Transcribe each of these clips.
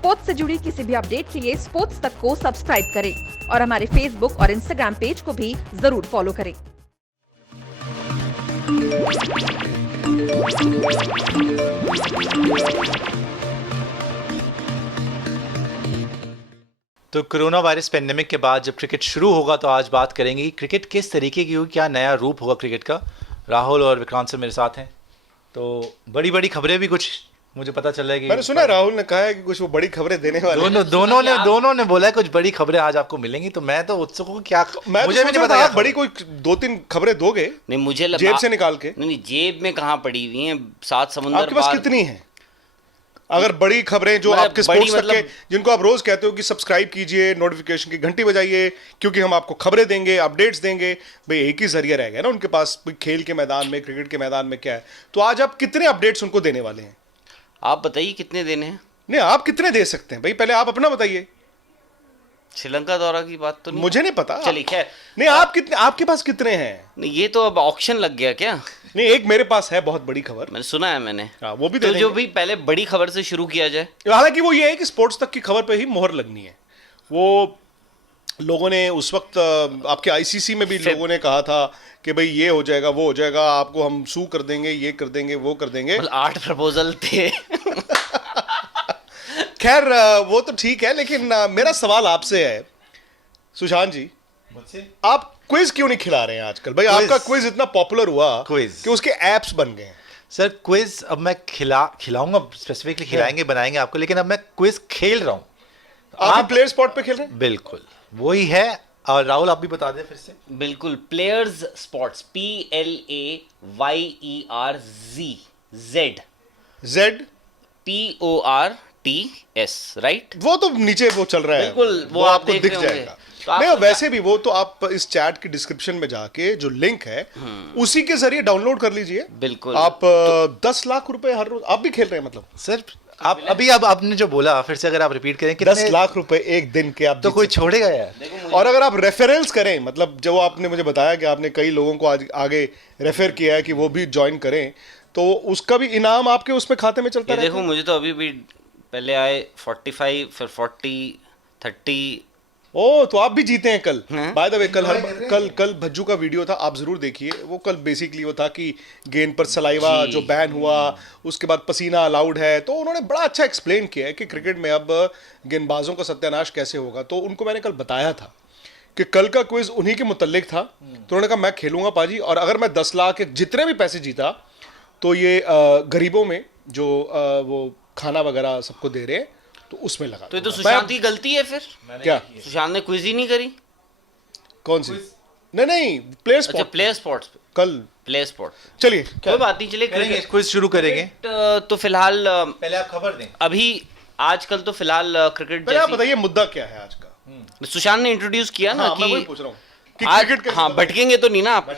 Sports से जुड़ी किसी भी अपडेट के लिए स्पोर्ट्स तक को सब्सक्राइब करें और हमारे फेसबुक और इंस्टाग्राम पेज को भी जरूर फॉलो करें। तो कोरोना वायरस पेंडेमिक के बाद जब क्रिकेट शुरू होगा तो आज बात करेंगे कि क्रिकेट किस तरीके की होगी, क्या नया रूप होगा क्रिकेट का। राहुल और विक्रांत सर मेरे साथ हैं, तो बड़ी बड़ी खबरें भी कुछ मुझे पता चल रहा है कि मैंने सुना राहुल ने कहा है कि कुछ वो बड़ी खबरें देने वाले हैं। दोनों ने बोला है कुछ बड़ी खबरें आज आपको मिलेंगी, तो मैं तो उत्सुक हूँ क्या। मैं मुझे तो भी नहीं पता आप बड़ी कोई 2-3 खबरें दोगे नहीं, मुझे लगा जेब से निकाल के। नहीं, जेब में कहाँ पड़ी हुई हैं, 7 समुंदर आपके पास पार। कितनी है? अगर बड़ी खबरें जो मतलब आपके बड़ी स्पोर्ट्स तक के, जिनको आप रोज कहते हो कि सब्सक्राइब कीजिए, नोटिफिकेशन की घंटी बजाइए, क्योंकि हम आपको खबरें देंगे, अपडेट्स देंगे। भाई एक ही जरिया रह गया ना उनके पास, खेल के मैदान में, क्रिकेट के मैदान में क्या है। तो आज आप कितने अपडेट्स उनको देने वाले हैं? आप बताइए कितने देने हैं? नहीं, आप कितने दे सकते हैं भाई, पहले आप अपना बताइए। श्रीलंका दौरा की बात तो नहीं, मुझे नहीं पता। चलिए खैर। नहीं, आप कितने, आपके पास कितने हैं? नहीं, ये तो अब ऑक्शन लग गया क्या? नहीं, एक मेरे पास है बहुत बड़ी खबर, मैंने सुना है मैंने। हाँ, वो भी तो दे जो देंगे। भी पहले बड़ी खबर से शुरू किया जाए। हालांकि वो ये है कि स्पोर्ट्स तक की खबर पे ही मोहर लगनी है। वो लोगों ने उस वक्त आपके आईसीसी में भी लोगों ने कहा था कि भाई ये हो जाएगा, वो हो जाएगा, आपको हम सू कर देंगे, ये कर देंगे, वो कर देंगे। 8 प्रपोजल थे। खैर वो तो ठीक है, लेकिन मेरा सवाल आपसे है सुशांत जी, आप क्विज क्यों नहीं खिला रहे हैं आजकल? भाई आपका क्विज इतना पॉपुलर हुआ क्विज कि उसके एप्स बन गए हैं। सर क्विज अब मैं खिलाऊंगा, स्पेसिफिकली खिलाएंगे, बनाएंगे आपको, लेकिन अब मैं क्विज खेल रहा हूँ। आप प्लेयर स्पॉट पे खेल रहे हैं? बिल्कुल वही है। और राहुल आप भी बता दें फिर से। बिल्कुल, players spots, PLAYERZ Z PORTS, right? वो तो नीचे वो चल रहा है, बिल्कुल, वो आप आपको देख दिख रहे होंगे। जाएगा। तो आप नहीं, तो वैसे भी वो तो आप इस चैट की डिस्क्रिप्शन में जाके जो लिंक है उसी के जरिए डाउनलोड कर लीजिए। बिल्कुल। आप 10 लाख रुपए हर रोज आप भी खेल रहे हैं? मतलब सर आप अभी अब आपने जो बोला फिर से अगर आप रिपीट करें, 10 लाख रुपए एक दिन के आप तो जीत कोई सकते छोड़ेगा यार। हैं। और अगर आप रेफरेंस करें, मतलब जो आपने मुझे बताया कि आपने कई लोगों को आज आगे रेफर किया है कि वो भी ज्वाइन करें, तो उसका भी इनाम आपके उसमें खाते में चलता ये रहता देखो, है। मुझे तो अभी भी पहले आए 45, फिर 40, 30। ओ, तो आप भी जीते हैं कल। हाँ। बाय द वे, कल भज्जू का वीडियो था, आप जरूर देखिए। वो कल बेसिकली वो था कि गेंद पर सलाइवा जी। जो बैन हुआ, उसके बाद पसीना अलाउड है, तो उन्होंने बड़ा अच्छा एक्सप्लेन किया है कि क्रिकेट में अब गेंदबाजों का सत्यानाश कैसे होगा। तो उनको मैंने कल बताया था कि कल का क्विज उन्हीं के मुतल्लिक था। तो उन्होंने कहा मैं खेलूंगा पाजी, और अगर मैं 10 लाख जितने भी पैसे जीता तो ये गरीबों में जो वो खाना वगैरह सबको दे रहे हैं, तो उसमें लगा। तो ये तो सुशांत की गलती है फिर। क्या? सुशांत ने क्विज ही नहीं करी। कौन सी? नहीं, प्लेयर अच्छा, स्पॉट प्लेयर स्पॉट्स पे। कल। प्लेयर स्पॉट, चलिए, कोई बात नहीं, चलिए करेंगे, क्रिकेट क्विज शुरू करेंगे। तो फिलहाल पहले आप खबर दें। अभी आजकल तो फिलहाल क्रिकेट पहले आप जैसी, बताइए मुद्दा क्या है आज का? सुशांत ने इंट्रोड्यूस किया ना हाँ, मैं वही कि पूछ रहा हूँ कि आज, क्रिकेट कैसे हाँ, बताएं? भटकेंगे तो नहीं ना आप?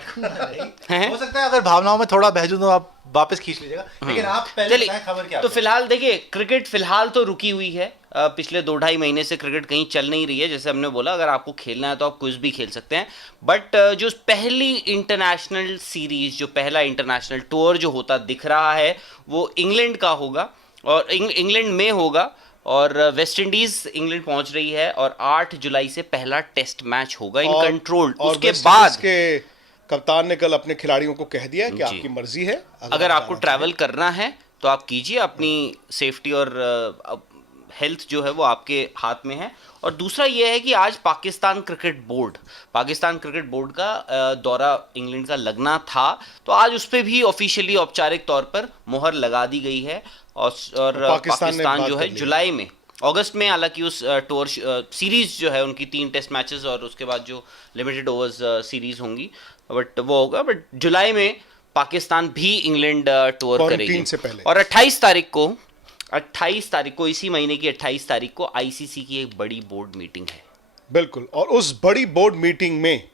हैं? हो सकता है अगर भावनाओं में थोड़ा बहजू तो आप वापस खींच लीजिएगा, लेकिन आप पहले चलिए, बताएं खबर क्या तो है। फिलहाल देखिए, क्रिकेट फिलहाल तो रुकी हुई है। पिछले 2-2.5 महीने से क्रिकेट कहीं चल नहीं रही है। जैसे हमने बोला, अगर आपको खेलना है तो आप क्विज भी खेल सकते हैं, बट जो पहली इंटरनेशनल सीरीज, जो पहला इंटरनेशनल टूर जो होता दिख रहा है, वो इंग्लैंड का होगा, और इंग्लैंड में होगा, और वेस्ट इंडीज इंग्लैंड पहुंच रही है, और 8 जुलाई से पहला टेस्ट मैच होगा इन कंट्रोल्ड। और उसके वेस्ट बाद इंडीज के कप्तान ने कल अपने खिलाड़ियों को कह दिया कि जी। आपकी मर्जी है, अगर आपको ट्रैवल करना है तो आप कीजिए, अपनी सेफ्टी और हेल्थ जो है वो आपके हाथ में है। और दूसरा ये है कि आज पाकिस्तान क्रिकेट बोर्ड का दौरा इंग्लैंड का लगना था, तो आज उस पर भी ऑफिशियली औपचारिक तौर पर मोहर लगा दी गई है। और पाकिस्तान ने पाकिस्तान बात जो कर है ली। जुलाई में, अगस्त में, हालांकि उस टूर सीरीज जो है उनकी 3 टेस्ट मैचेस और उसके बाद जो लिमिटेड ओवर्स सीरीज होंगी, बट वो होगा, बट जुलाई में पाकिस्तान भी इंग्लैंड टूर क्वारंटीन करेगी। से पहले। और 28 तारीख को इसी महीने की 28 तारीख को आईसीसी की एक बड़ी बोर्ड मीटिंग है। बिल्कुल, और उस बड़ी बोर्ड मीटिंग में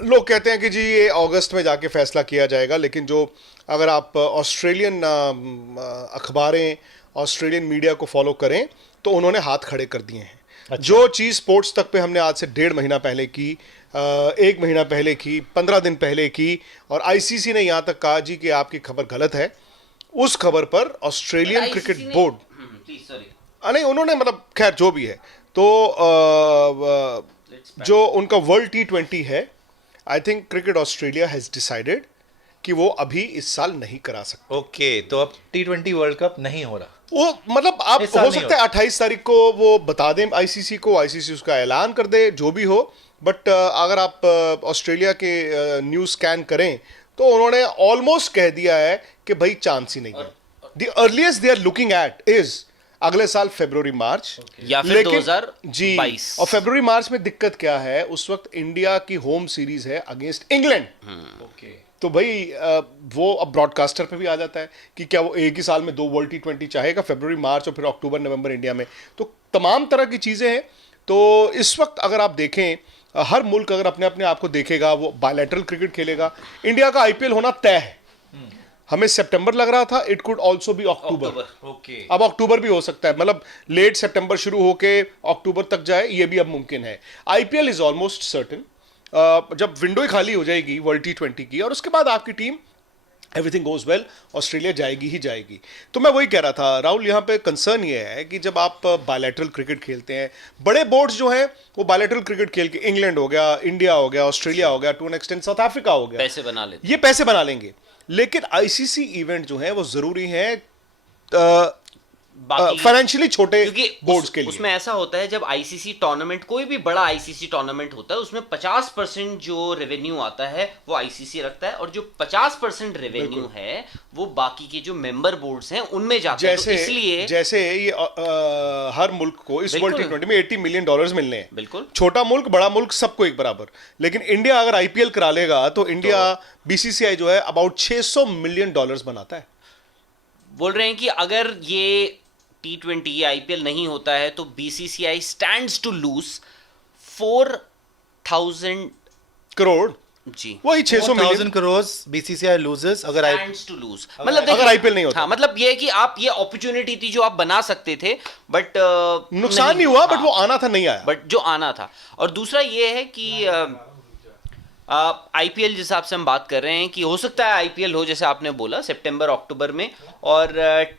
लोग कहते हैं कि जी ये अगस्त में जाके फैसला किया जाएगा, लेकिन जो अगर आप ऑस्ट्रेलियन अखबारें, ऑस्ट्रेलियन मीडिया को फॉलो करें, तो उन्होंने हाथ खड़े कर दिए हैं। अच्छा। जो चीज़ स्पोर्ट्स तक पे हमने आज से 1.5 महीना पहले की, 1 महीना पहले की, 15 दिन पहले की, और आईसीसी ने यहाँ तक कहा जी कि आपकी खबर गलत है, उस खबर पर Australian cricket board, please sorry, नहीं उन्होंने मतलब खैर जो भी है, तो जो उनका वर्ल्ड T20 है, I think cricket Australia has decided कि वो अभी इस साल नहीं करा सकते। ओके, तो अब T20 वर्ल्ड कप नहीं हो रहा। वो मतलब आप इस साल हो नहीं सकता है 28 तारीख को वो बता दें आईसीसी को, आईसीसी उसका ऐलान कर दे, जो भी हो। बट अगर आप ऑस्ट्रेलिया के न्यूज़ स्कैन करें तो उन्होंने ऑलमोस्ट कह दिया है कि भाई चांस ही नहीं है। The earliest they are looking at is अगले साल फरवरी मार्च या फिर 2022। और फरवरी मार्च में दिक्कत क्या है, उस वक्त इंडिया की होम सीरीज है अगेंस्ट इंग्लैंड। ओके, तो भाई वो अब ब्रॉडकास्टर पे भी आ जाता है कि क्या वो एक ही साल में 2 वर्ल्ड T20 चाहेगा, फरवरी मार्च और फिर अक्टूबर नवंबर इंडिया में। तो तमाम तरह की चीज़ें हैं। तो इस वक्त अगर आप देखें, हर मुल्क अगर अपने अपने आप को देखेगा, वो बायलैटरल क्रिकेट खेलेगा। इंडिया का आईपीएल होना तय है। हमें सितंबर लग रहा था, it could also be October. Okay, अब अक्टूबर भी हो सकता है, मतलब लेट सितंबर शुरू होके अक्टूबर तक जाए, ये भी अब मुमकिन है। IPL is almost certain. जब विंडो ही खाली हो जाएगी वर्ल्ड T20 की, और उसके बाद आपकी team everything goes well, Australia जाएगी ही जाएगी। तो मैं वही कह रहा था राहुल, यहाँ पे कंसर्न ये है कि जब आप बायलैटरल क्रिकेट खेलते हैं, बड़े बोर्ड्स जो हैं वो बायलैटरल क्रिकेट खेल के, इंग्लैंड हो गया, इंडिया हो गया, ऑस्ट्रेलिया हो गया, to an extent South Africa हो गया, पैसे बना लेते, ये पैसे बना लेंगे। लेकिन आईसीसी इवेंट जो है वो जरूरी है बाकी फाइनेंशियली छोटे क्योंकि बोर्ड्स के लिए। उसमें ऐसा होता है, जब आईसीसी टूर्नामेंट, कोई भी बड़ा आईसीसी टूर्नामेंट होता है, उसमें 50% जो रेवेन्यू आता है वो आईसीसी रखता है, और जो 50% रेवेन्यू है वो बाकी के जो मेंबर बोर्ड्स हैं उनमें जाता है। तो इसलिए जैसे ये हर मुल्क को इस वर्ल्ड T20 में $80 मिलियन मिलने हैं। बिल्कुल, छोटा मुल्क बड़ा मुल्क सबको एक बराबर। लेकिन इंडिया अगर आईपीएल करा लेगा तो इंडिया बीसीसीआई जो है अबाउट $600 मिलियन बनाता है। बोल रहे हैं कि अगर ये T20 आईपीएल नहीं होता है तो BCCI stands to lose 4,000 crore, जी, वही 600 मिलियन 4,000 करोड़ बीसीसीआई लूजेस अगर स्टैंड्स टू लूज। मतलब अगर आईपीएल नहीं होता। हाँ, मतलब ये है कि आप, ये अपॉर्चुनिटी थी जो आप बना सकते थे, बट नुकसान नहीं हुआ, बट वो आना था, नहीं आया। बट जो आना था। और दूसरा ये है कि आईपीएल जिस हिसाब से हम बात कर रहे हैं कि हो सकता है आईपीएल हो, जैसे आपने बोला, सितंबर अक्टूबर में, और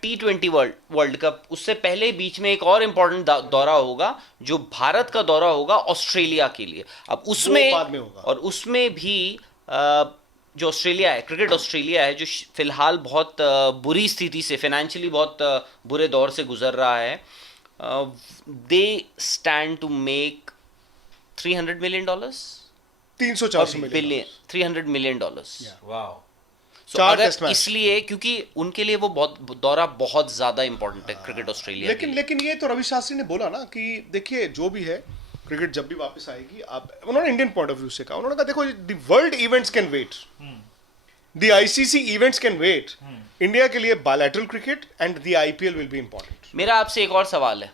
T20 वर्ल्ड कप उससे पहले बीच में एक और इम्पोर्टेंट दौरा होगा, जो भारत का दौरा होगा ऑस्ट्रेलिया के लिए। अब उसमें बाद में होगा। और उसमें भी जो ऑस्ट्रेलिया है, क्रिकेट ऑस्ट्रेलिया है, जो फिलहाल बहुत बुरी स्थिति से, फाइनेंशियली बहुत बुरे दौर से गुजर रहा है, they stand to make $300 million, 300-400 million, $300 million. Wow. चार अगर टेस्ट मैच। इसलिए क्योंकि उनके लिए वो दौरा बहुत ज्यादा इंपॉर्टेंट है क्रिकेट ऑस्ट्रेलिया के लिए। लेकिन ये तो रवि शास्त्री ने बोला ना कि देखिए जो भी है, क्रिकेट जब भी वापस आएगी, आप, उन्होंने इंडियन पॉइंट ऑफ व्यू से कहा, उन्होंने कहा देखो the world events can wait, the ICC events can wait, India के लिए bilateral cricket and the IPL will be important. मेरा आपसे एक और सवाल है,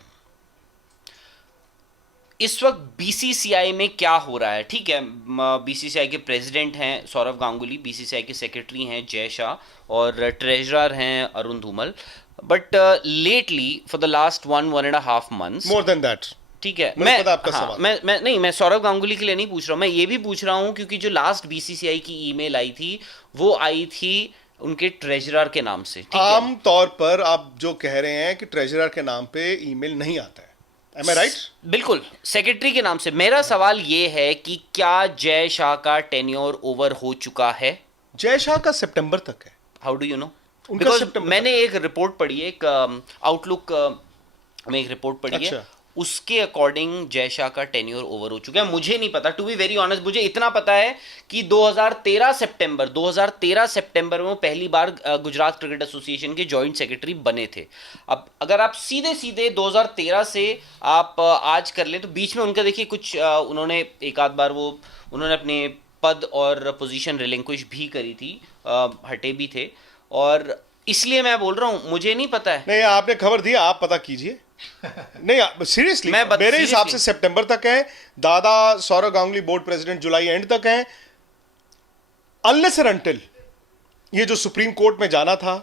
इस वक्त बीसीसीआई में क्या हो रहा है? ठीक है, बीसीसीआई के प्रेसिडेंट हैं सौरव गांगुली, बीसीसीआई के सेक्रेटरी हैं जय शाह, और ट्रेजरर हैं Arun Dhumal, but lately for the last 1.5 months, more than that, ठीक है, मैं सौरव गांगुली के लिए नहीं पूछ रहा हूँ, मैं ये भी पूछ रहा हूँ क्योंकि जो लास्ट बीसीसीआई की ईमेल आई थी वो आई थी उनके ट्रेजरर के नाम से। आम तौर पर आप जो कह रहे हैं कि ट्रेजरर के नाम पे ईमेल नहीं आता है, Am I right? बिल्कुल, सेक्रेटरी के नाम से। मेरा सवाल ये है कि क्या जय शाह का टेन्योर ओवर हो चुका है? जय शाह का सितंबर तक है। How do you know? उनका सितंबर मैंने एक रिपोर्ट पढ़ी है, एक आउटलुक में एक रिपोर्ट पढ़ी है, उसके अकॉर्डिंग जय शाह का टेन्योर ओवर हो चुका है। मुझे नहीं पता, टू बी वेरी ऑनेस्ट, मुझे इतना पता है कि 2013 सितंबर में वो पहली बार गुजरात क्रिकेट एसोसिएशन के जॉइंट सेक्रेटरी बने थे। अब अगर आप सीधे 2013 से आप आज कर ले तो बीच में उनका देखिए कुछ उन्होंने एक आध बार वो उन्होंने अपने पद और पोजीशन रिलिंक्विश भी करी थी, हटे भी थे, और इसलिए मैं बोल रहा हूँ मुझे नहीं पता है। नहीं, आपने खबर दी, आप पता कीजिए। नहीं सीरियसली, मेरे हिसाब से सितंबर तक है। दादा सौरव गांगुली बोर्ड प्रेसिडेंट जुलाई एंड तक है, अनलेस एंड अनटिल ये जो सुप्रीम कोर्ट में जाना था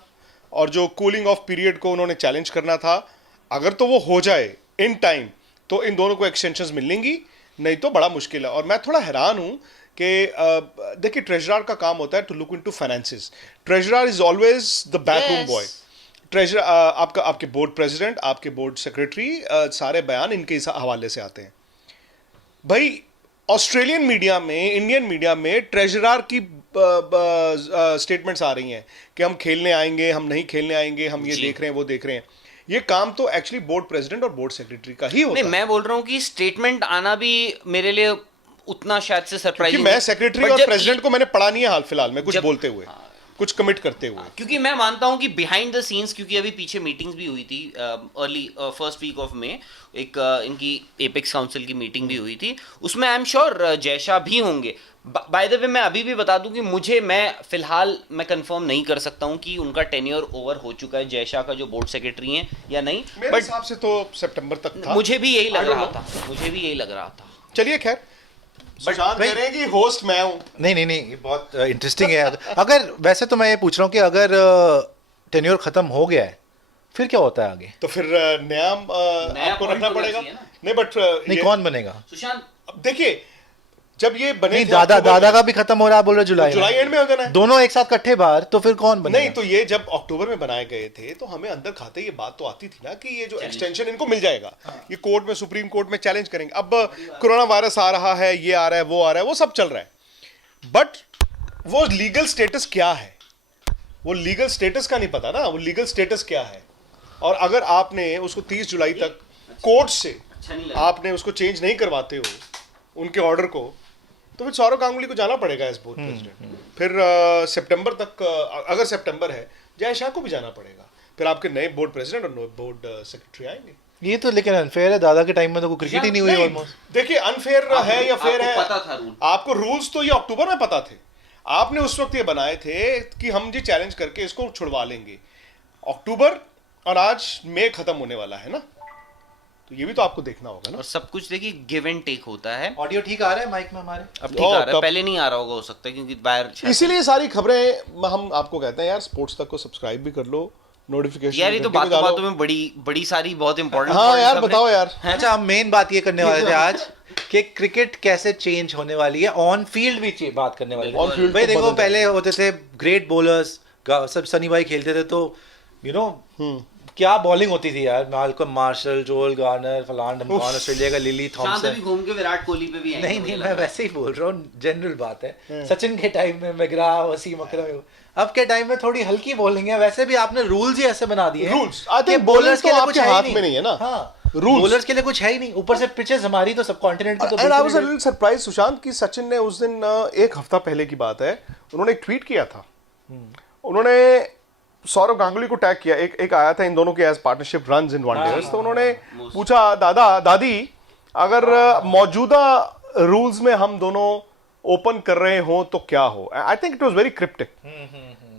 और जो कूलिंग ऑफ पीरियड को उन्होंने चैलेंज करना था, अगर तो वो हो जाए इन टाइम तो इन दोनों को एक्सटेंशंस मिलेंगी, नहीं तो बड़ा मुश्किल है। और मैं थोड़ा हैरान हूं कि देखिए ट्रेजरर का काम होता है to look into finances. Treasurer is always the backroom Yes. Boy. Treasure आपके बोर्ड प्रेसिडेंट, आपके बोर्ड सेक्रेटरी, सारे बयान इनके हवाले से आते हैं. भाई ऑस्ट्रेलियन मीडिया में, इंडियन मीडिया में ट्रेजरर की स्टेटमेंट्स आ रही हैं कि हम खेलने आएंगे, हम नहीं खेलने आएंगे, हम ये जी। देख रहे हैं, वो देख रहे हैं. ये काम तो एक्चुअली बोर्ड प्रेसिडेंट और बोर्ड सेक्रेटरी का ही होता नहीं, है. मैं बोल रहा हूँ कि स्टेटमेंट आना भी मेरे लिए उतना शायद से कि सरप्राइजिंग मैं सेक्रेटरी और प्रेसिडेंट को मैंने पढ़ा नहीं है हाल फिलहाल में कुछ जब- बोलते हुए, कुछ कमिट करते हुए. क्योंकि मैं मानता हूं कि बिहाइंड द सीन्स, क्योंकि अभी पीछे मीटिंग्स भी हुई थी अर्ली फर्स्ट वीक ऑफ में, एक इनकी एपेक्स काउंसिल की मीटिंग भी हुई थी, उसमें आई एम श्योर जयशाह भी होंगे. बाय द वे मैं अभी भी बता दूं कि मैं फिलहाल मैं कंफर्म नहीं कर सकता हूं कि उनका टेन्योर ओवर हो चुका है जयशाह का जो बोर्ड सेक्रेटरी हैं या नहीं, मेरे बट हिसाब से तो सितंबर तक था. मुझे भी यही I लग don't रहा know. था, मुझे भी यही लग रहा था. चलिए खैर, सुशांत भाई- कह रहे हैं कि होस्ट मैं हूं. नहीं, ये बहुत इंटरेस्टिंग है. अगर वैसे तो मैं ये पूछ रहा हूँ कि अगर टेन्योर खत्म हो गया है फिर क्या होता है आगे? तो फिर नया आपको point रखना होना पड़ेगा. चाहिए ना. नहीं बट नहीं, कौन बनेगा? सुशांत, देखिए जब ये बने नहीं, थे दादा अक्टूबर दादा में, का भी खत्म हो रहा है, बोल रहे जुलाई जुलाई में. एंड में हो जाना है. दोनों एक साथ इकट्ठे बाहर, तो फिर कौन बनेगा? नहीं तो ये जब अक्टूबर में बनाए गए थे तो हमें अंदर खाते ये बात तो आती थी ना कि ये जो एक्सटेंशन इनको मिल जाएगा, ये कोर्ट में, सुप्रीम कोर्ट में चैलेंज करेंगे. अब कोरोना वायरस आ रहा है, ये आ रहा है, वो आ रहा है, वो सब चल रहा है, बट वो लीगल स्टेटस क्या है, वो लीगल स्टेटस का नहीं पता ना, वो लीगल स्टेटस क्या है. और अगर आपने उसको 30 जुलाई तक कोर्ट से अच्छा नहीं लगा. आपने उसको चेंज नहीं करवाते हो उनके ऑर्डर को, तो फिर सौरव गांगुली को जाना पड़ेगा एज बोर्ड प्रेसिडेंट. फिर सितंबर तक अगर सितंबर है, जय शाह को भी जाना पड़ेगा. फिर आपके नए बोर्ड प्रेसिडेंट और बोर्ड सेक्रेटरी आएंगे. ये तो लेकिन अनफेयर है. दादा के टाइम में तो कोई क्रिकेट ही नहीं हुई नहीं, ऑलमोस्ट. देखिए अनफेयर है या फेयर आपको है, पता था रूल. आपको रूल्स तो ये अक्टूबर में पता थे. आपने उस वक्त ये बनाए थे कि हम ये चैलेंज करके इसको छुड़वा लेंगे. अक्टूबर और आज मई खत्म होने वाला है ना, तो ये भी तो आपको देखना होगा ना. और सब कुछ देखिए गिव एंड टेक होता है. ऑडियो ठीक आ रहा है माइक में हमारे? अब ठीक आ रहा है, तब- पहले नहीं आ रहा होगा, हो सकता है क्योंकि बाहर इसीलिए सारी खबरें हम आपको कहते हैं यार, स्पोर्ट्स तक को सब्सक्राइब भी कर लो, नोटिफिकेशन. यार ये तो बातों बातों में बड़ी बड़ी सारी बहुत इंपॉर्टेंट. हाँ यार बताओ यार. अच्छा, हम मेन बात ये करने वाले थे आज कि क्रिकेट कैसे चेंज होने वाली है. ऑन फील्ड भी बात करने वाले On field थे. भाई तो देखो, बदल पहले होते थे ग्रेट बॉलर्स, सब सनी भाई खेलते थे, तो यू नो क्या बॉलिंग होती थी यार. मालकम मार्शल, जोल गार्नर, फलान ढमकान, ऑस्ट्रेलिया का लिली शांत थॉमसन. भी घूम के विराट कोहली पे भी आएंगे, नहीं, मुझे लग मैं रहा है. वैसे ही बोल रहा हूँ, जनरल बात है. सचिन के टाइम में मैग्रा, वसीम अकरम, अब के टाइम में थोड़ी हल्की बॉलिंग है. वैसे भी आपने रूल्स ही ऐसे बना दिए हैं Rules, I think कि bowlers bowlers तो के लिए आपके कुछ है ही हाथ में नहीं है ना. हाँ, Rules. बॉलर्स के लिए कुछ है ही नहीं. ऊपर से पिचेस हमारी तो सब कॉन्टिनेंट की तो एंड आई वाज अ बिल्कुल लिटिल सरप्राइज सुशांत की सचिन ने उस दिन एक हफ्ता पहले की बात है, उन्होंने एक ट्वीट किया था. उन्होंने सौरव गांगुली को टैग किया. एक आया था इन दोनों के as partnership runs in one days. तो उन्होंने पूछा, दादा दादी अगर मौजूदा रूल्स में हम दोनों ओपन कर रहे हो तो क्या हो. I think it was very cryptic,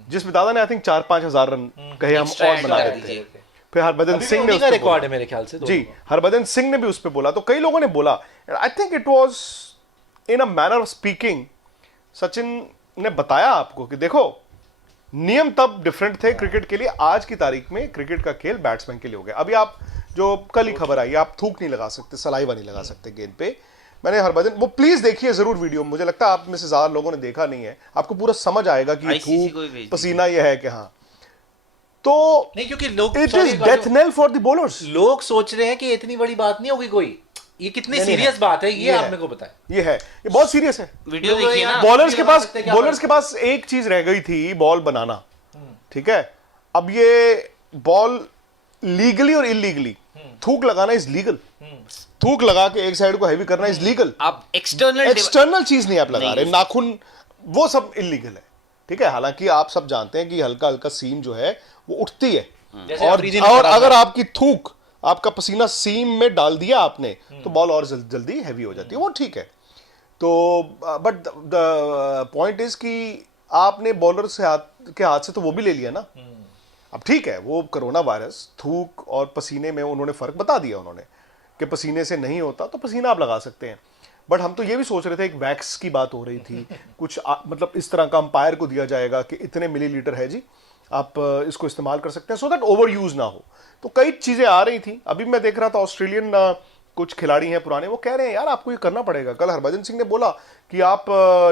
जिसमें दादा ने आई थिंक 4-5 हजार रन कहे हम Extra और add बना कर देते. दीजिए. फिर हरभजन सिंह ने धोनी उस का पे रिकॉर्ड बोला. है मेरे ख्याल से. जी, हरभजन सिंह ने भी उस पर बोला. तो कई लोगों ने बोला. I think it was in a manner of speaking. Sachin ने बताया आपको कि देखो, नियम तब डिफरेंट थे क्रिकेट के लिए. आज की तारीख में क्रिकेट का खेल बैट्समैन के लिए हो गया. अभी आप जो कल ही खबर आई, आप थूक नहीं लगा सकते, सलाइवा नहीं लगा सकते गेंद पे. मैंने हरभजन, वो प्लीज देखिए जरूर वीडियो. मुझे लगता है आप में से ज्यादा लोगों ने देखा नहीं है. आपको पूरा समझ आएगा कि ये ICC को ही भेज थूक दीजिए. पसीना ये है कि हाँ. तो नहीं, क्योंकि लोग it sorry, is death nail for the bowlers. लोग सोच रहे हैं कि इतनी बड़ी बात नहीं होगी कोई. ये कितनी नहीं, नहीं, सीरियस बात है, ये ये आप है. मेरे को बताएं. ये है, ये बहुत सीरियस है. वीडियो लोग देखिए यार ना. बॉलर्स के बता पास सकते हैं क्या बॉलर्स के पास एक चीज रह गई थी, बॉल बनाना. ठीक है, अब ये बॉल लीगली और इलीगली, थूक लगाना इज लीगल. थूक लगा के एक साइड को हैवी करना इज लीगल. आप एक्सटर्नल एक्सटर्नल चीज नहीं आप लगा नहीं, रहे, नाखून, वो सब इलीगल है. ठीक है, हालांकि आप सब जानते हैं कि हल्का हल्का सीम जो है वो उठती है. जैसे और अफरीदी ने और करा अगर था. आपकी थूक, आपका पसीना सीम में डाल दिया आपने, तो बॉल और जल्दी हैवी हो जाती है. वो ठीक है. तो बट द पॉइंट इज कि आपने बॉलर से के हाथ से तो वो भी ले लिया ना. अब ठीक है, वो कोरोना वायरस, थूक और पसीने में उन्होंने फर्क बता दिया उन्होंने कि पसीने से नहीं होता तो पसीना आप लगा सकते हैं. बट हम तो ये भी सोच रहे थे, एक वैक्स की बात हो रही थी कुछ मतलब इस तरह का अंपायर को दिया जाएगा कि इतने मिलीलीटर है जी, आप इसको इस्तेमाल कर सकते हैं, सो दैट ओवर यूज ना हो. तो कई चीजें आ रही थी. अभी मैं देख रहा था ऑस्ट्रेलियन कुछ खिलाड़ी हैं पुराने, वो कह रहे हैं यार आपको ये करना पड़ेगा। कल हरभजन सिंह ने बोला कि आप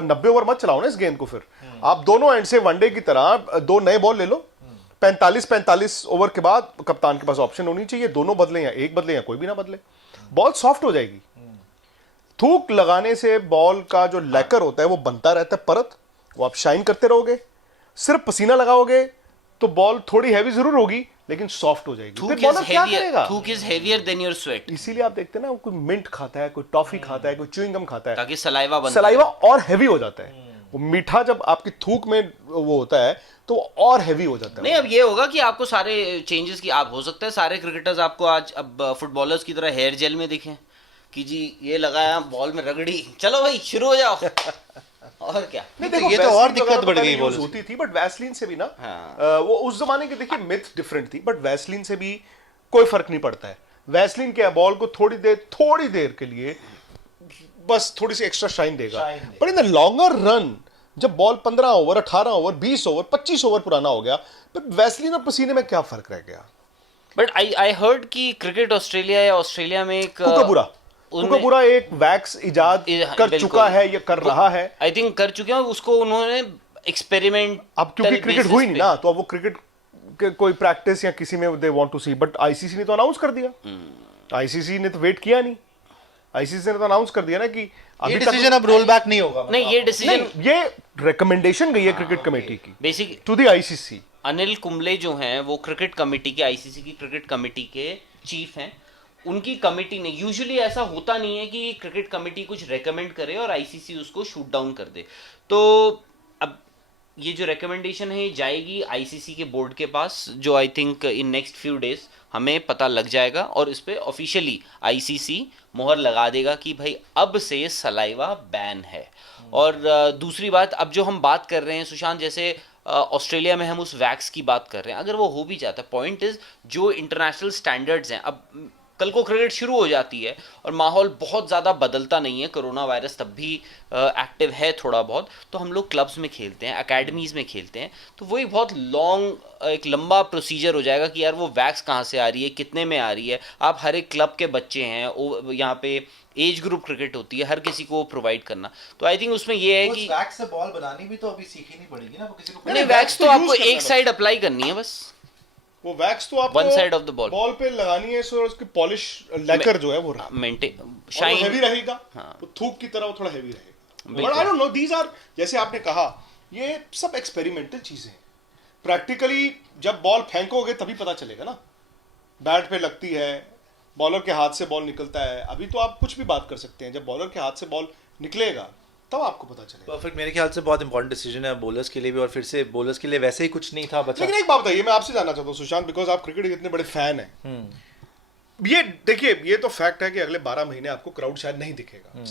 90 ओवर मत चलाओ ना इस गेंद को, फिर आप दोनों एंड से वनडे की तरह 2 नए बॉल ले लो, 45 ओवर के बाद कप्तान के पास ऑप्शन होनी चाहिए, दोनों बदले या एक बदले या कोई भी ना बदले, बॉल सॉफ्ट हो जाएगी। थूक लगाने से बॉल का जो लैकर होता है वो बनता रहता है परत, वो आप शाइन करते रहोगे। सिर्फ पसीना लगाओगे तो बॉल थोड़ी हैवी जरूर होगी लेकिन सॉफ्ट हो जाएगी। फिर बॉलर क्या करेगा? थूक is heavier than your sweat. इसीलिए आप देखते हैं ना, कोई मिंट खाता है, कोई टॉफी खाता है, कोई च्युइंग गम खाता है, ताकि सलाइवा बनता सलाइवा और हैवी हो जाता है। वो मीठा जब आपकी थूक में वो होता है तो और हैवी हो जाता है। नहीं, अब ये होगा कि आपको सारे चेंजेस की, आप हो सकता है सारे क्रिकेटर्स आपको आज अब फुटबॉलर्स की तरह हेयर जेल में दिखें कि जी ये लगाया बॉल में रगड़ी, चलो भाई शुरू हो जाओ। और क्या? नहीं देखो, ये तो और वैसलीन दिक्कत वगैरह तो बढ़ पहले गई यूज बॉलर्स होती थी, बट वैसलीन से भी ना हाँ। वो उस जमाने के देखिए मिथ डिफरेंट थी, बट वैसलीन से भी कोई फर्क नहीं पड़ता है। वैसलीन क्या है, बॉल को थोड़ी देर के लिए बस थोड़ी सी एक्स्ट्रा शाइन देगा, पर इन द लॉन्गर रन जब ball 15 over 18 over 20 over 25 over पुराना हो गया, फिर वैसलीन और पसीने में क्या फर्क रह गया? बट आई हर्ड कि क्रिकेट ऑस्ट्रेलिया में एक बुरा एक वैक्स इजाद कर बिल्कुल। चुका है या कर रहा है। आई थिंक कर चुके हैं उसको, उन्होंने एक्सपेरिमेंट। अब क्योंकि क्रिकेट हुई नहीं ना, तो अब वो क्रिकेट के कोई प्रैक्टिस या किसी में they want to see, but ICC ने तो अनाउंस कर दिया। आईसीसी ने तो वेट किया नहीं, आईसीसी ने तो अनाउंस कर दिया ना कि ये डिसीजन अब रोल बैक नहीं होगा। नहीं, ये डिसीजन, ये रिकमेंडेशन गई है क्रिकेट कमेटी की basic to the ICC. Anil Kumble जो हैं वो क्रिकेट कमेटी के, आईसीसी की क्रिकेट कमेटी के चीफ हैं। उनकी कमेटी ने, यूजुअली ऐसा होता नहीं है कि क्रिकेट कमेटी कुछ रेकमेंड करे और आईसीसी उसको शूट डाउन कर दे। तो अब ये जो रिकमेंडेशन है जाएगी आईसीसी के बोर्ड के पास, जो I think in next few days हमें पता लग जाएगा और इस पे ऑफिशियली आईसीसी मोहर लगा देगा कि भाई अब से सलाइवा बैन है। और दूसरी बात, अब जो हम बात कर रहे हैं सुशांत, जैसे ऑस्ट्रेलिया में हम उस वैक्स की बात कर रहे हैं, अगर वो हो भी जाता है, पॉइंट इज जो इंटरनेशनल स्टैंडर्ड्स हैं, अब कल को क्रिकेट शुरू हो जाती है और माहौल बहुत ज़्यादा बदलता नहीं है, कोरोना वायरस तब भी एक्टिव है थोड़ा बहुत, तो हम लोग क्लब्स में खेलते हैं, एकेडमीज़ में खेलते हैं, तो वही बहुत लॉन्ग एक लंबा प्रोसीजर हो जाएगा कि यार वो वैक्स कहाँ से आ रही है, कितने में आ रही है। आप हर एक क्लब के बच्चे हैं, यहाँ पे एज ग्रुप क्रिकेट होती है, हर किसी को प्रोवाइड करना, तो आई थिंक उसमें ये है कि वैक्स से बॉल बनानी भी तो अभी सीखनी नहीं पड़ेगी ना, वो किसी को नहीं, वैक्स तो आपको एक साइड अप्लाई करनी है बस, वो वैक्स तो आपको one side of the ball पे लगानी है, सो उसकी पॉलिश लैकर जो है वो मेंटेन शाइन हैवी रहेगा। हाँ। वो थूक की तरह वो थोड़ा हैवी रहेगा। बिल्कुल। But I don't know, these are, जैसे आपने कहा, ये सब एक्सपेरिमेंटल चीजें हैं। प्रैक्टिकली जब बॉल फेंकोगे तभी पता चलेगा ना, बैट पे लगती है, बॉलर के हाथ से बॉल निकलता है, अभी तो आप कुछ भी बात कर सकते हैं, जब बॉलर के हाथ से बॉल निकलेगा तब आपको पता चलेगा। परफेक्ट, मेरे ख्याल से बहुत इंपॉर्टेंट डिसीजन है बॉलर्स के लिए भी, और फिर से बॉलर्स के लिए वैसे ही कुछ नहीं था बचा। लेकिन एक बात बताइए, मैं आपसे जानना चाहता हूँ सुशांत, बिकॉज आप क्रिकेट के इतने बड़े फैन हैं, ये देखिए, ये तो फैक्ट है कि अगले 12 महीने आपको क्राउड शायद नहीं दिखेगा।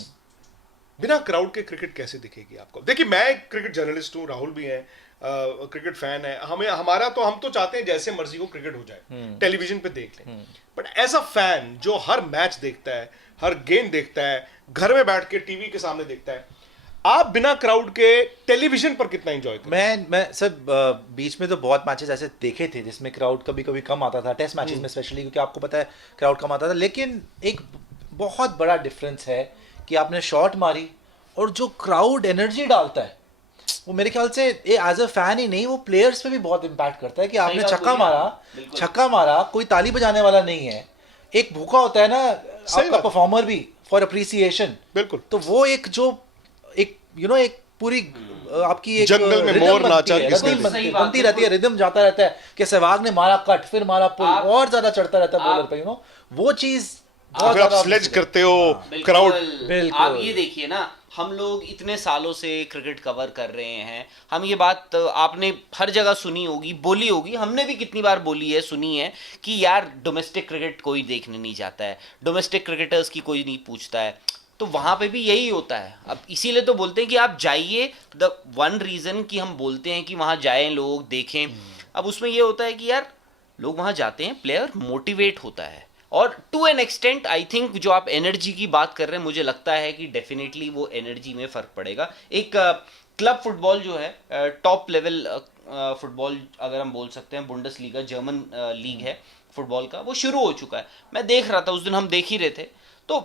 बिना क्राउड के क्रिकेट कैसे दिखेगी आपको? देखिए, मैं एक क्रिकेट जर्नलिस्ट हूँ, राहुल भी है क्रिकेट फैन है, हम तो चाहते हैं जैसे मर्जी को क्रिकेट हो जाए, टेलीविजन पे देख लें, बट एज अ फैन जो हर मैच देखता है, हर गेम देखता है, घर में बैठ के टीवी के सामने देखता है, आप बिना क्राउड के टेलीविजन पर कितना एंजॉय करते? मैं सर बीच में तो बहुत मैचेस ऐसे देखे थे जिसमें क्राउड कभी कभी कम आता था, टेस्ट मैचेस में स्पेशली, क्योंकि आपको पता है क्राउड कम आता था, लेकिन एक बहुत बड़ा डिफरेंस है कि आपने शॉट मारी और जो क्राउड एनर्जी डालता है वो मेरे ख्याल से एज अ फैन ही नहीं, वो प्लेयर्स पे भी बहुत इम्पैक्ट करता है कि आपने छक्का मारा, कोई ताली बजाने वाला नहीं है, एक भूखा होता है ना आपका परफॉर्मर भी फॉर अप्रिसिएशन। बिल्कुल। तो वो एक जो एक एक पूरी आपकी एक जंगल में मोर नाचा बनती रहती है, रिदम जाता रहता है कि सहवाग ने मारा कट, फिर मारा पुल, और ज्यादा चढ़ता रहता है बॉलर पे, वो चीज आप स्लेज करते हो क्राउड। आप ये देखिए ना, हम लोग इतने सालों से क्रिकेट कवर कर रहे हैं, हम ये बात आपने हर जगह सुनी होगी, बोली होगी, हमने भी कितनी बार बोली है, सुनी है कि यार डोमेस्टिक क्रिकेट कोई देखने नहीं जाता है, डोमेस्टिक क्रिकेटर्स की कोई नहीं पूछता है, तो वहाँ पे भी यही होता है। अब इसीलिए तो बोलते हैं कि आप जाइए, द वन रीज़न कि हम बोलते हैं कि वहाँ जाएं, लोग देखें। अब उसमें ये होता है कि यार लोग वहाँ जाते हैं, प्लेयर मोटिवेट होता है, और to an extent I think जो आप एनर्जी की बात कर रहे हैं, मुझे लगता है कि डेफिनेटली वो एनर्जी में फ़र्क पड़ेगा। एक क्लब फुटबॉल जो है, टॉप लेवल फुटबॉल अगर हम बोल सकते हैं, बुंडसलीगा जर्मन लीग है फुटबॉल का, वो शुरू हो चुका है। मैं देख रहा था उस दिन, हम देख ही रहे थे, तो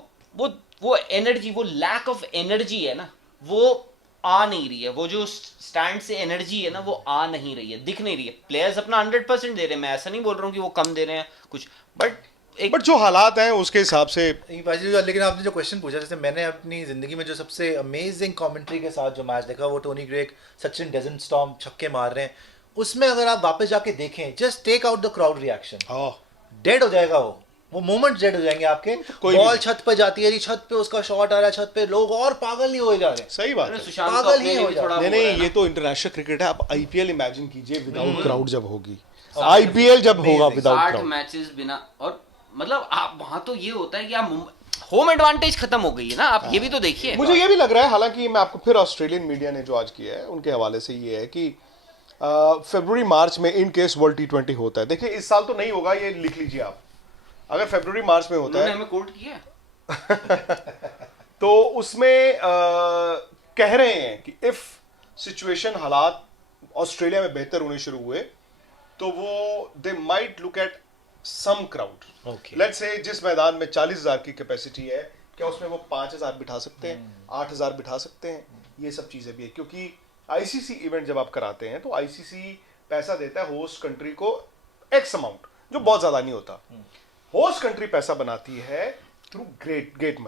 वो एनर्जी, वो लैक ऑफ एनर्जी है ना, वो आ नहीं रही है। वो जो स्टैंड से एनर्जी है ना, वो आ नहीं रही है, दिख नहीं रही है। प्लेयर्स अपना 100% दे रहे हैं, मैं ऐसा नहीं बोल रहा हूँ कि वो कम दे रहे हैं कुछ, बट जो हालात हैं उसके हिसाब से लेकिन आपने जो क्वेश्चन पूछा, जैसे मैंने अपनी जिंदगी में जो सबसे अमेजिंग कमेंट्री के साथ जो मैच देखा, वो टोनी ग्रेग, सचिन डेजंट स्टॉर्म छक्के मार रहे हैं, उसमें अगर आप वापस जाके देखें, just take out the crowd reaction, dead हो जाएगा वो मोमेंट डेड हो जाएंगे आपके। बॉल छत पे जाती है, छत पे उसका शॉट आ रहा है, छत पे लोग और पागल नहीं हो जा रहे। सही बात है, पागल ही हो जा रहे। नहीं, ये तो इंटरनेशनल क्रिकेट है। आप आईपीएल इमेजिन कीजिए विदाउट क्राउड जब होगी, आईपीएल जब होगा विदाउट 60 क्राउड, मैचेस बिना, और मतलब आप वहां तो ये होता है कि आप होम एडवांटेज खत्म हो गई है ना, आप ये भी तो देखिए। मुझे ये भी लग रहा है, हालांकि मैं आपको फिर ऑस्ट्रेलियन मीडिया ने जो आज किया है उनके हवाले से ये है कि फरवरी मार्च में इन केस वर्ल्ड T20 होता है, देखिए इस साल तो नहीं होगा, ये लिख लीजिए आप, अगर फरवरी मार्च में होता है, हमें कोट किया तो उसमें कह रहे हैं कि इफ सिचुएशन, हालात ऑस्ट्रेलिया में बेहतर होने शुरू हुए, तो वो they might look at some crowd. Let's say जिस मैदान में 40,000 की कैपेसिटी है, क्या उसमें वो 5,000 बिठा सकते हैं, 8,000 बिठा सकते हैं, ये सब चीजें भी है। क्योंकि आईसीसी इवेंट जब आप कराते हैं तो आईसीसी पैसा देता है होस्ट कंट्री को एक्स अमाउंट, जो बहुत ज्यादा नहीं होता। होस्ट कंट्री पैसा बनाती है थ्रू गेट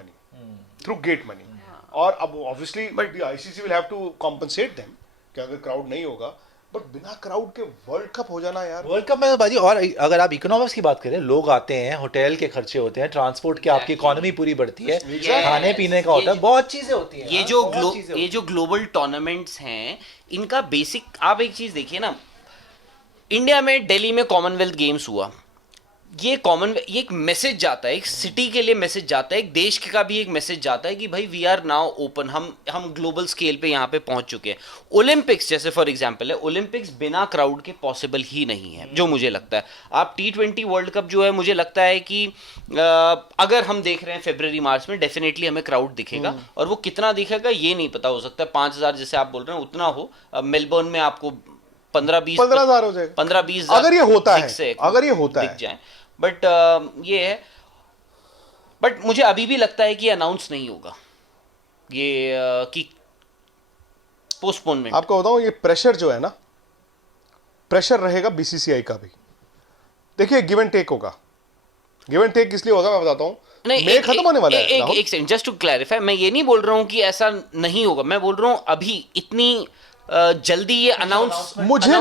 मनी, और अब obviously but ICC will have to compensate them कि अगर क्राउड नहीं होगा, बट बिना क्राउड के वर्ल्ड कप हो जाना यार, वर्ल्ड कप में बाजी। और अगर आप इकोनॉमिक्स की बात करें, लोग आते हैं, होटल के खर्चे होते हैं, ट्रांसपोर्ट की आपकी इकोनॉमी पूरी बढ़ती है, खाने पीने का होता है, बहुत चीजें होती हैं। ये जो ग्लोबल टूर्नामेंट्स हैं, इनका बेसिक आप एक चीज देखिए ना, इंडिया में दिल्ली में कॉमनवेल्थ गेम्स हुआ, ये एक मैसेज जाता है, एक सिटी के लिए मैसेज जाता है, एक देश का भी एक मैसेज जाता है कि भाई वी आर नाउ ओपन, हम ग्लोबल स्केल पे यहाँ पे पहुंच चुके हैं। ओलंपिक्स जैसे फॉर एग्जांपल है, ओलंपिक्स बिना क्राउड के पॉसिबल ही नहीं है, जो मुझे लगता है। आप T20 वर्ल्ड कप जो है, मुझे लगता है कि अगर हम देख रहे हैं फरवरी मार्च में, डेफिनेटली हमें क्राउड दिखेगा, और वो कितना दिखेगा ये नहीं पता, हो सकता है 5,000 जैसे आप बोल रहे हैं उतना हो। मेलबर्न में आपको 15,000 हो जाएगा, 15-20 अगर ये होता है, दिख जाए। बट ये है, बट मुझे अभी भी लगता है कि अनाउंस नहीं होगा ये कि पोस्टपोनमेंट। आपको बताऊं, ये प्रेशर जो है ना, प्रेशर रहेगा बीसीसीआई का भी। देखिए गिव एंड टेक होगा, गिव एंड टेक इसलिए होगा, मैं बताता हूं, नहीं, खत्म होने वाला है। एक सेकंड, जस्ट टू क्लैरिफाई, मैं ये नहीं बोल रहा हूं कि ऐसा नहीं होगा, मैं बोल रहा हूं अभी इतनी जल्दी ये अनाउंस मुझे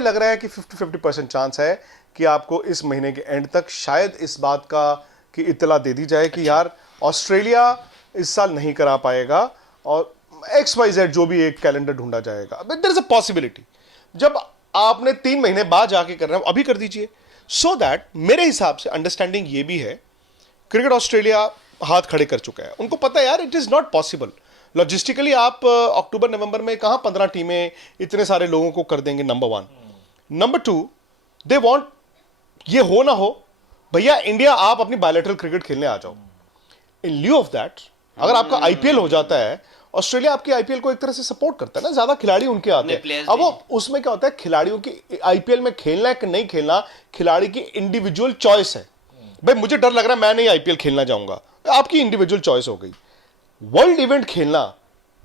लग रहा है कि 50-50% चांस है कि आपको इस महीने के एंड तक शायद इस बात का की इत्तला दे दी जाए कि यार ऑस्ट्रेलिया इस साल नहीं करा पाएगा, और XYZ जो भी एक कैलेंडर ढूंढा जाएगा। But there is a possibility, जब आपने 3 महीने बाद जाके करना है, अभी कर दीजिए, सो दैट मेरे हिसाब से अंडरस्टैंडिंग ये भी है, क्रिकेट ऑस्ट्रेलिया हाथ खड़े कर चुका है, उनको पता है यार it is not possible logistically. आप अक्टूबर नवंबर में कहां 15 टीमें इतने सारे लोगों को कर देंगे, नंबर 1। नंबर 2, दे वांट, ये हो ना हो भैया, इंडिया आप अपनी बायलैटरल क्रिकेट खेलने आ जाओ। इन ल्यू ऑफ दैट, अगर आपका आईपीएल हो जाता है, ऑस्ट्रेलिया आपकी आईपीएल को एक तरह से सपोर्ट करता है ना, ज्यादा खिलाड़ी उनके आते हैं। अब वो उसमें क्या होता है, खिलाड़ियों की आईपीएल में खेलना है कि नहीं खेलना, खिलाड़ी की इंडिविजुअल चॉइस है। भाई मुझे डर लग रहा है, मैं नहीं आईपीएल खेलना चाहूंगा, आपकी इंडिविजुअल चॉइस हो गई। वर्ल्ड इवेंट खेलना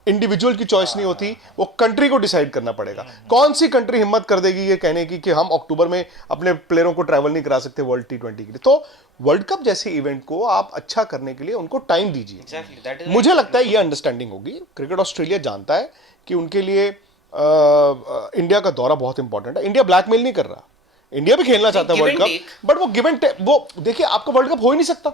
इंडिविजुअल की चॉइस नहीं होती, वो कंट्री को डिसाइड करना पड़ेगा। कौन सी कंट्री हिम्मत कर देगी ये कहने की कि हम अक्टूबर में अपने प्लेयरों को ट्रैवल नहीं करा सकते वर्ल्ड T20 के लिए? तो वर्ल्ड कप जैसे इवेंट को आप अच्छा करने के लिए उनको टाइम दीजिए। मुझे लगता है ये अंडरस्टैंडिंग होगी। क्रिकेट ऑस्ट्रेलिया जानता है कि उनके लिए इंडिया का दौरा बहुत इंपॉर्टेंट है। इंडिया ब्लैकमेल नहीं कर रहा, इंडिया भी खेलना चाहता है वर्ल्ड कप, बट वो गिव एंड टेक, वो देखिए आपका वर्ल्ड कप हो ही नहीं सकता,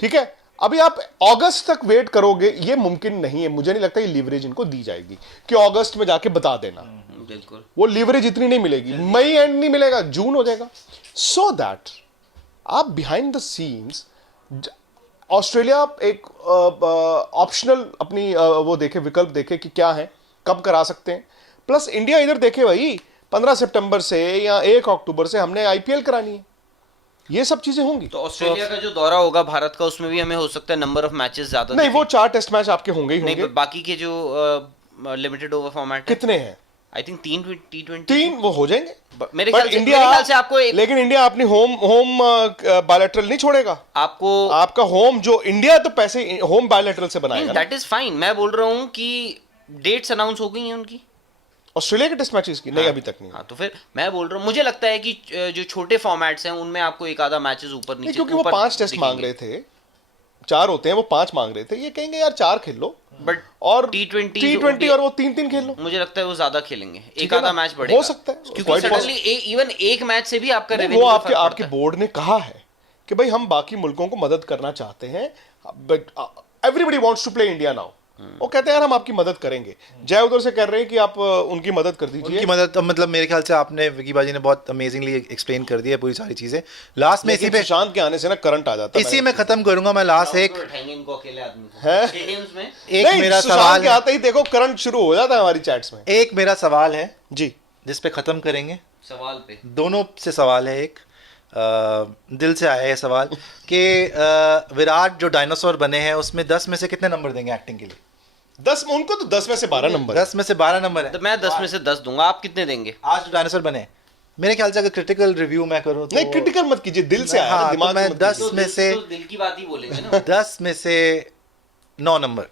ठीक है? अभी आप अगस्त तक वेट करोगे, ये मुमकिन नहीं है। मुझे नहीं लगता ये लीवरेज इनको दी जाएगी कि अगस्त में जाके बता देना, बिल्कुल वो लीवरेज इतनी नहीं मिलेगी, मई एंड नहीं मिलेगा, जून हो जाएगा। सो दैट आप बिहाइंड द सीन्स ऑस्ट्रेलिया एक ऑप्शनल अपनी वो देखे, विकल्प देखे कि क्या है, कब करा सकते हैं। प्लस इंडिया इधर देखे भाई 15 सितंबर से या 1 अक्टूबर से हमने आईपीएल करानी है, ये सब चीजें होंगी। तो ऑस्ट्रेलिया का जो दौरा होगा भारत का, उसमें भी हमें हो सकता है नंबर ऑफ मैचेस ज्यादा नहीं, वो 4 टेस्ट मैच आपके होंगे ही होंगे। बाकी के जो लिमिटेड ओवर फॉर्मेट कितने हैं? आई थिंक 3 3 वो हो जाएंगे। मेरे But ख्याल से आपको लेकिन इंडिया अपनी होम बायलैटरल नहीं छोड़ेगा। आपको आपका होम जो इंडिया तो पैसे होम बायलैटरल से बनाएगा। That is fine. मैं बोल रहा हूँ कि डेट्स अनाउंस हो गई हैं उनकी ऑस्ट्रेलिया के टेस्ट मैचेस की नहीं, अभी तक नहीं। हाँ, तो फिर मैं बोल रहा हूँ, मुझे लगता है कि जो छोटे फॉर्मेट्स हैं उनमें आपको एक आधा मैचेस ऊपर नीचे, क्योंकि वो 5 टेस्ट मांग रहे थे, 4 होते हैं, वो 5 मांग रहे थे। ये कहेंगे यार 4 खेल लो, बट और T20 और वो 3-3 खेल लो। मुझे लगता है वो ज्यादा खेलेंगे, एक है आधा ना? मैच बढ़ेगा हो सकता है, क्योंकि quite सडनली इवन एक मैच से भी आपका वो रेवेन्यू आपके बोर्ड ने कहा है कि भाई हम बाकी मुल्कों को मदद करना चाहते हैं, but everybody wants to play India now. वो कहते हैं यार हम आपकी मदद करेंगे। जय उधर से कह रहे हैं कि आप उनकी मदद कर दीजिए। उनकी मदद मतलब मेरे ख्याल से आपने विकी बाजी ने बहुत अमेजिंगली एक्सप्लेन कर दिया है पूरी सारी चीजें। लास्ट में इसी पे सुशांत के आने से ना करंट आ जाता है। इसी में खत्म करूंगा मैं। लास्ट एक इनको अकेले आदमी को है? स्टेडियम्स में एक नहीं, मेरा सुशांत सवाल के है, आते ही देखो करंट शुरू हो जाता है हमारी चैट्स में। एक मेरा सवाल है जी, जिस पे खत्म करेंगे। सवाल पे दोनों से सवाल है। एक दिल से आया है सवाल कि विराट जो डायनासोर बने हैं उसमें 10 में से कितने नंबर देंगे एक्टिंग के लिए? 10 उनको तो 10 में से 12 नंबर है। 10 में से 12 नंबर है। तो मैं 10 में से 10 दूंगा, आप कितने देंगे? आज जो डायनासोर बने हैं, मेरे ख्याल से अगर क्रिटिकल रिव्यू मैं करूं तो नहीं, क्रिटिकल मत कीजिए, दिल से आया हाँ, ना, तो दिमाग मैं से मत 10 कीजिए। में से तो दिल की बात ही बोलेंगे ना। 10 में से 9 नंबर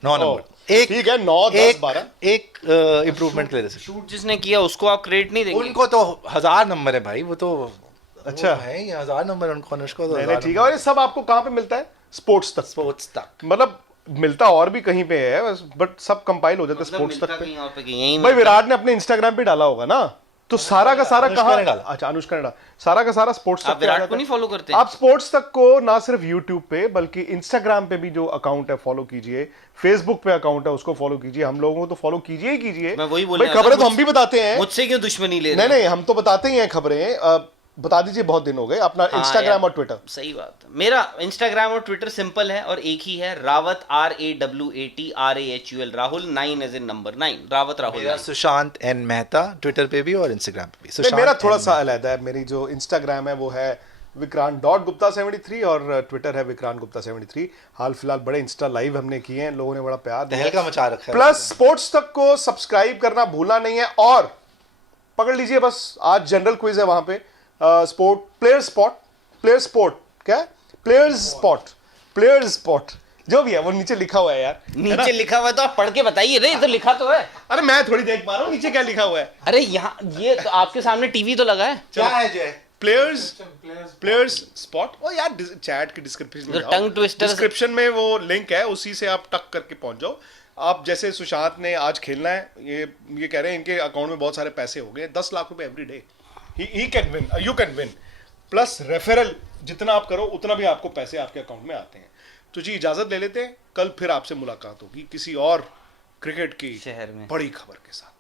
एक ठीक है, 9, 10, 12 एक इम्प्रूवमेंट के लिए दे सकते शूट जिसने किया उसको आप क्रेडिट नहीं हैं। देंगे? उनको तो 1000 नंबर है भाई, वो तो अच्छा वो है, ये 1000 नंबर उनको, अनुष्का तो नहीं 1000 ठीक है। और ये सब आपको कहाँ पे मिलता है? स्पोर्ट्स तक। स्पोर्ट्स तक मतलब मिलता और भी कहीं पे है, बट सब कंपाइल हो जाता है मतलब स्पोर्ट्स मिलता तक पे। कहीं और पे कहीं यहीं भाई मिलता। विराट ने अपने इंस्टाग्राम पे डाला होगा ना, तो सारा का सारा अनुष्का कहाँ ने डाला। अच्छा, अनुष्का ने डाला, सारा का सारा स्पोर्ट्स आप तक पे आ विराट जाता को है। नहीं फॉलो करते? आप स्पोर्ट्स तक को ना सिर्फ यूट्यूब पे बल्कि इंस्टाग्राम पे भी जो अकाउंट है फॉलो कीजिए, फेसबुक पे अकाउंट है उसको फॉलो कीजिए, हम लोगों को तो फॉलो कीजिए ही कीजिए। मैं वही बोलने भाई वाला खबरें था, तो हम भी बताते हैं। मुझसे क्यों दुश्मनी ले रहे नहीं हो? नहीं, हम तो बताते ही हैं खबरें। बता दीजिए, बहुत दिन हो गए अपना हाँ इंस्टाग्राम यार, और ट्विटर। सही बात है। मेरा इंस्टाग्राम और ट्विटर सिंपल है और एक ही है, Rawat RAWAT Rahul 9 as in number 9 Rawat Rahul मेरा 9। सुशांत एन मेहता ट्विटर पे भी और इंस्टाग्राम पे भी। नहीं, सुशांत मेरा थोड़ा N सा अलग है। मेरी जो इंस्टाग्राम है वो है विक्रांत.गुप्ता73 और ट्विटर है विक्रांत गुप्ता 73। हाल फिलहाल बड़े इंस्टा लाइव हमने किए हैं, लोगों ने बड़ा प्यार दिया। तहलका मचा रखा है। प्लस स्पोर्ट्स तक को सब्सक्राइब करना भूलना नहीं है। और पकड़ लीजिए बस, आज जनरल क्विज है वहां पे, प्लेयर स्पॉट जो भी है वो नीचे लिखा हुआ है यार। नीचे लिखा हुआ है तो आप पढ़ के बताइए। रे, तो लिखा तो है। अरे मैं थोड़ी देख पा रहा हूँ नीचे क्या लिखा हुआ है। अरे यहाँ ये तो आपके सामने टीवी तो लगा है। क्या है जय? Players spot. ओ यार, चैट के डिस्क्रिप्शन में तो टंग ट्विस्टर डिस्क्रिप्शन में वो लिंक है, उसी से आप टक करके पहुंच जाओ। आप जैसे सुशांत ने आज खेलना है, ये कह रहे हैं इनके अकाउंट में बहुत सारे पैसे हो गए, 10 लाख रुपए every day. He can win, you can win. Plus referral जितना आप करो उतना भी आपको पैसे आपके अकाउंट में आते हैं। तो जी इजाजत ले लेते हैं, कल फिर आपसे मुलाकात होगी किसी और क्रिकेट की शहर में बड़ी खबर के साथ।